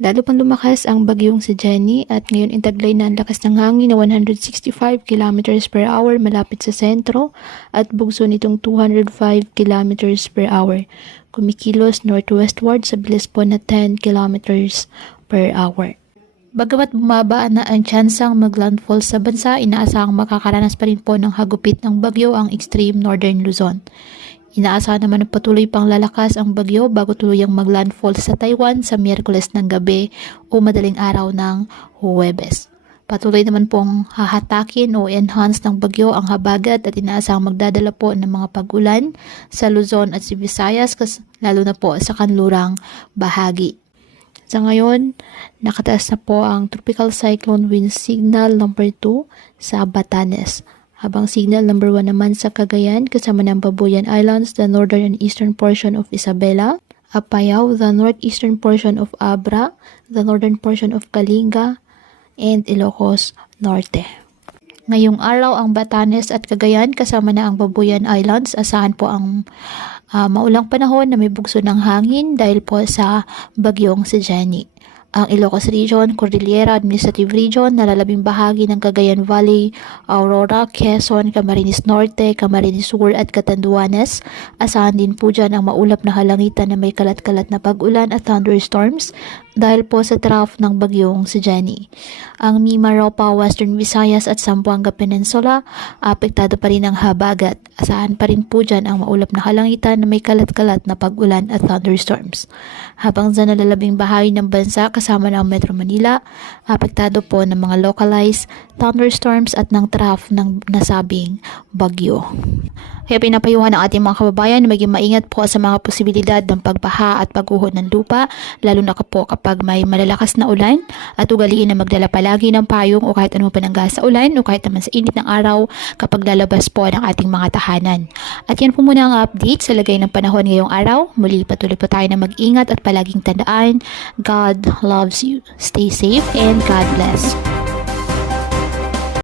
Lalo pang lumakas ang bagyong si Jenny at ngayon intaglay na ang lakas ng hangin na 165 kilometers per hour malapit sa sentro at bugso nitong 205 kilometers per hour. Kumikilos northwestward sa bilis po na 10 kilometers per hour. Bagamat bumaba na ang tsansang maglandfall sa bansa, inaasahang makakaranas pa rin po ng hagupit ng bagyo ang extreme northern Luzon. Inaasahan naman na patuloy pang lalakas ang bagyo bago tuluyang maglandfall sa Taiwan sa Miyerkules ng gabi o madaling araw ng Huwebes. Patuloy naman pong hahatakin o enhance ng bagyo ang habagat at inaasahang magdadala po ng mga pag-ulan sa Luzon at Visayas lalo na po sa kanlurang bahagi. Sa ngayon, nakataas na po ang Tropical Cyclone Wind Signal number 2 sa Batanes. Habang Signal number 1 naman sa Cagayan kasama ng Babuyan Islands, the northern and eastern portion of Isabela, Apayao, the northeastern portion of Abra, the northern portion of Kalinga, and Ilocos Norte. Ngayong araw ang Batanes at Cagayan kasama na ang Babuyan Islands, asahan po ang maulang panahon na may bugso ng hangin dahil po sa bagyong si Jenny. Ang Ilocos Region, Cordillera Administrative Region, nalalabing bahagi ng Cagayan Valley, Aurora, Quezon, Camarines Norte, Camarines Sur at Catanduanes. Asahan din po dyan ang maulap na halangitan na may kalat-kalat na pag-ulan at thunderstorms dahil po sa trough ng bagyong si Jenny. Ang Mimaropa, Western Visayas at Zamboanga Peninsula, apektado pa rin ang habagat. Asahan pa rin po dyan ang maulap na halangitan na may kalat-kalat na pag-ulan at thunderstorms. Habang sa nalalabing bahagi ng bansa kasama ng Metro Manila, apektado po ng mga localized thunderstorms at ng trough ng nasabing bagyo. Kaya pinapayuhan ng ating mga kababayan na maging maingat po sa mga posibilidad ng pagbaha at pagguho ng lupa, lalo na po kapag may malalakas na ulan, at ugaliin na magdala palagi ng payong o kahit anong panangga sa ulan o kahit naman sa init ng araw kapag lalabas po ng ating mga tahanan. At yan po muna ang update sa lagay ng panahon ngayong araw. Muli patuloy po tayo na mag-ingat at palaging tandaan, God loves you. Stay safe and God bless.